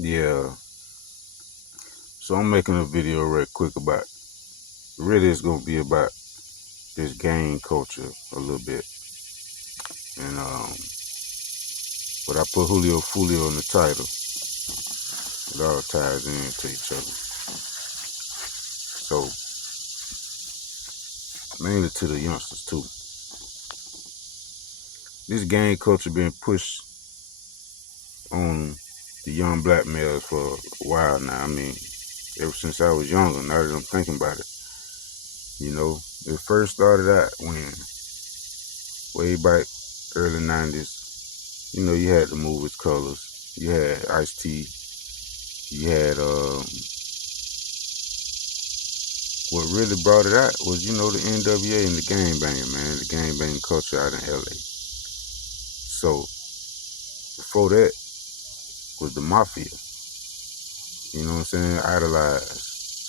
Yeah. So I'm making a video real quick about. Really, it's gonna be about this gang culture a little bit, and but I put Julio Fulio in the title. It all ties into each other. So mainly to the youngsters too. This gang culture been pushed on the young black males for a while now. I mean, ever since I was younger. Now that I'm thinking about it, it first started out when way back early '90s. You had the movies Colors. You had Ice-T. You had what really brought it out was the NWA and the gang banging, man, the gang banging culture out in LA. So before that was the mafia. You know what I'm saying? Idolized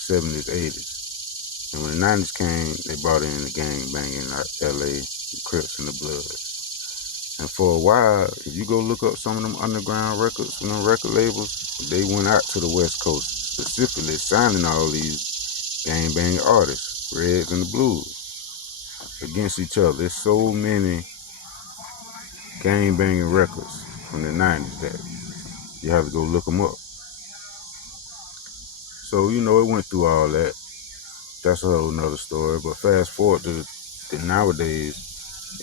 70s, 80s. And when the 90s came, they brought in the gang banging out LA, the Crips and the Bloods. And for a while, if you go look up some of them underground records from them record labels, they went out to the West Coast, specifically signing all these gang banging artists, Reds and the Blues, against each other. There's so many gang banging records from the 90s that you have to go look them up. So, it went through all that. That's a whole nother story. But fast forward to nowadays,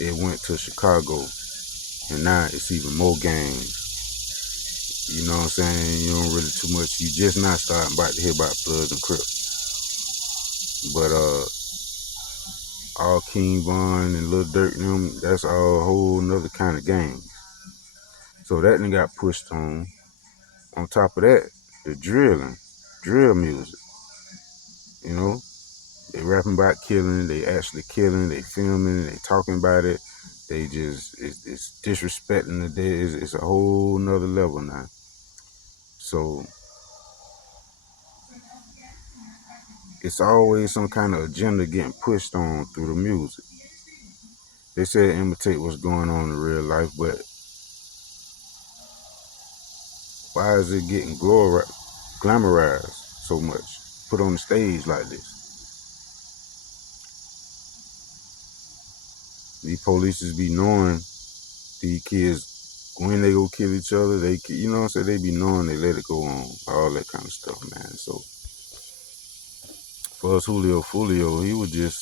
it went to Chicago, and now it's even more gangs. You know what I'm saying? You don't really too much. You just not starting about to hear about Bloods and Crips. But all King Von and Lil Durk and them, that's all a whole nother kind of gang. So that thing got pushed on. On top of that, the drill music. You know, they rapping about killing, they actually killing, they filming, they talking about it. They just it's disrespecting the dead. It's a whole nother level now. So it's always some kind of agenda getting pushed on through the music. They say imitate what's going on in real life, but why is it getting glamorized so much? Put on the stage like this. These polices be knowing these kids when they go kill each other. You know what I'm saying? They be knowing they let it go on, all that kind of stuff, man. So for us, Julio Fulio, he was just,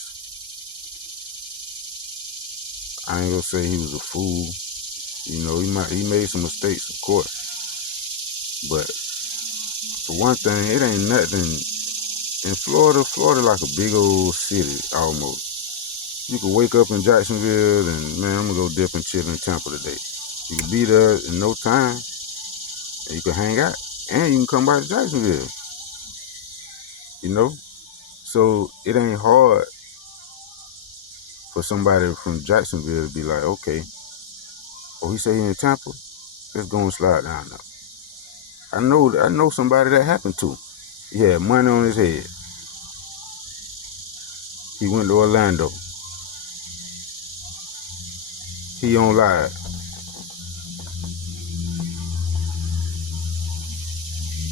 I ain't gonna say he was a fool. He made some mistakes, of course. But for one thing, it ain't nothing. In Florida like a big old city almost. You can wake up in Jacksonville and, man, I'm gonna go dip and chill in Tampa today. You can be there in no time and you can hang out. And you can come by to Jacksonville. So it ain't hard for somebody from Jacksonville to be like, okay, he say he in Tampa, let's go and slide down there. I know somebody that happened to. He had money on his head. He went to Orlando. He on live.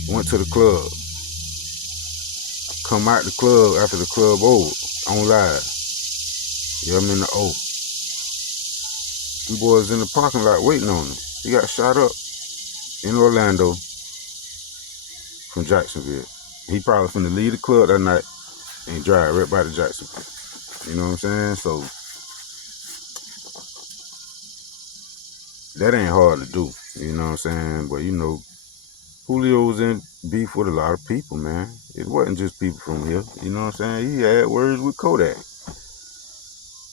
Went to the club. Come out the club after the club over. On live. Yeah, I'm in the O. Them boys in the parking lot waiting on him. He got shot up in Orlando from Jacksonville. He probably finna leave the club that night and drive right by the Jacksonville. You know what I'm saying? So that ain't hard to do. You know what I'm saying? But Julio was in beef with a lot of people, man. It wasn't just people from here. You know what I'm saying? He had words with Kodak.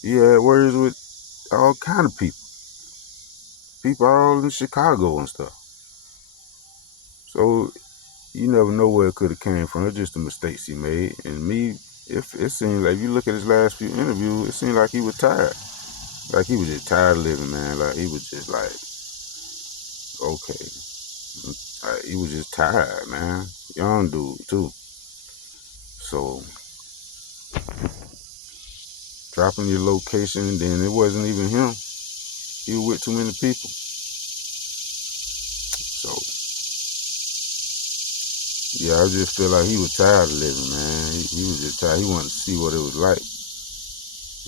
He had words with all kind of people. People all in Chicago and stuff. So you never know where it could have came from. It's just the mistakes he made. And if it seemed like, if you look at his last few interviews, it seemed like he was tired. Like he was just tired of living, man. Like he was just like, okay. Like, he was just tired, man. Young dude too. So dropping your location, then it wasn't even him. He was with too many people. So Yeah, I just feel like he was tired of living, man. He was just tired. He wanted to see what it was like.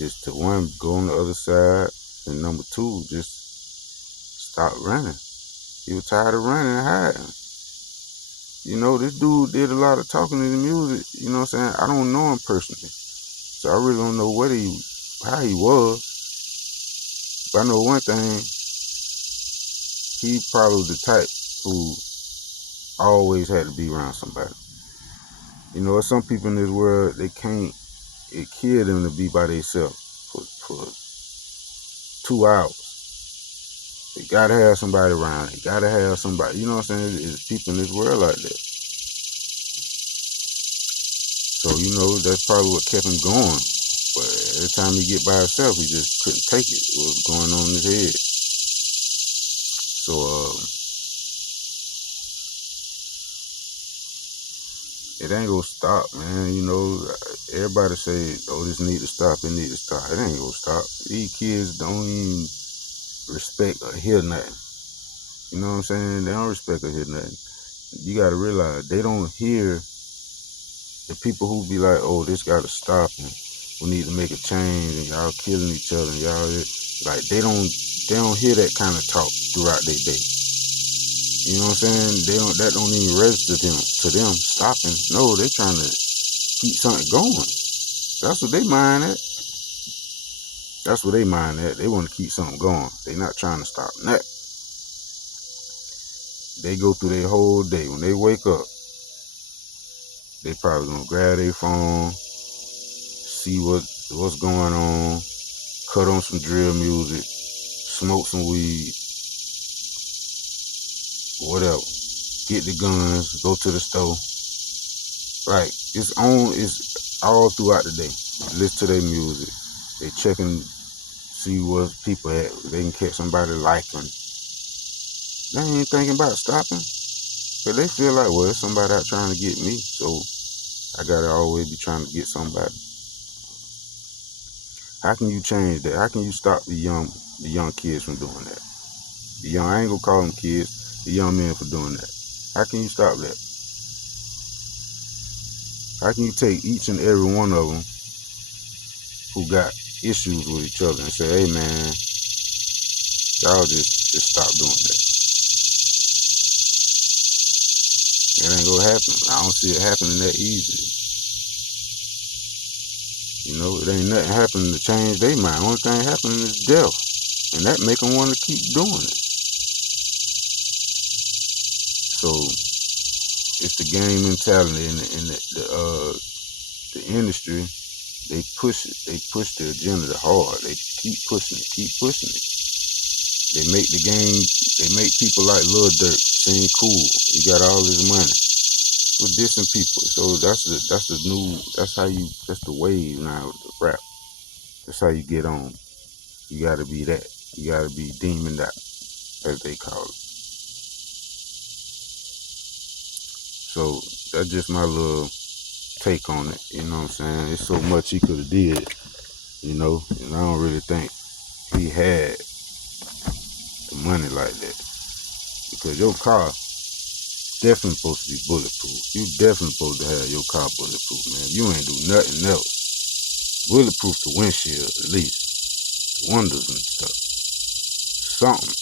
Just to one, go on the other side, and number two, just stop running. He was tired of running and hiding. You know, this dude did a lot of talking in the music. You know what I'm saying? I don't know him personally, so I really don't know how he was. But I know one thing: he probably the type who always had to be around somebody. You know, there's some people in this world they can't. It killed them to be by themselves for 2 hours. They gotta have somebody around. They gotta have somebody. You know what I'm saying? It's people in this world like that. So you know that's probably what kept him going. But every time he get by himself, he just couldn't take it. What was going on in his head? So it ain't gonna stop, man. You know, everybody say, "Oh, this need to stop. It need to stop." It ain't gonna stop. These kids don't even respect or hear nothing. You know what I'm saying? They don't respect or hear nothing. You gotta realize they don't hear the people who be like, "Oh, this gotta stop and we need to make a change and y'all killing each other and y'all," like they don't hear that kind of talk throughout their day. You know what I'm saying? That don't even register to them stopping. No, they trying to keep something going. That's what they mind at. That's what they mind at. They want to keep something going. They not trying to stop that. They go through their whole day. When they wake up, they probably gonna grab their phone, see what's going on, cut on some drill music, smoke some weed, whatever. Get the guns, go to the store. Like it's all throughout the day. Listen to their music. They checking, see what people at. They can catch somebody liking. They ain't thinking about stopping. But they feel like, well, there's somebody out trying to get me, so I gotta always be trying to get somebody. How can you change that? How can you stop the young kids from doing that? I ain't gonna call them kids, the young men for doing that. How can you stop that? How can you take each and every one of them who got issues with each other and say, hey man, y'all just stop doing that? It ain't gonna happen. I don't see it happening that easily. You know, it ain't nothing happening to change their mind. Only thing happening is death, and that make them want to keep doing it. So it's the game mentality and the industry. They push it. They push the agenda hard. They keep pushing it. Keep pushing it. They make the game. They make people like Lil Durk seem cool. He got all his money. For dissing people. So that's the wave now with the rap. That's how you get on. You gotta be that. You gotta be demoned out, as they call it. So that's just my little take on it. You know what I'm saying? It's so much he could have did, and I don't really think he had the money like that. Because your car definitely supposed to be bulletproof. You definitely supposed to have your car bulletproof, man. You ain't do nothing else. Bulletproof the windshield, at least. The windows and stuff. Something.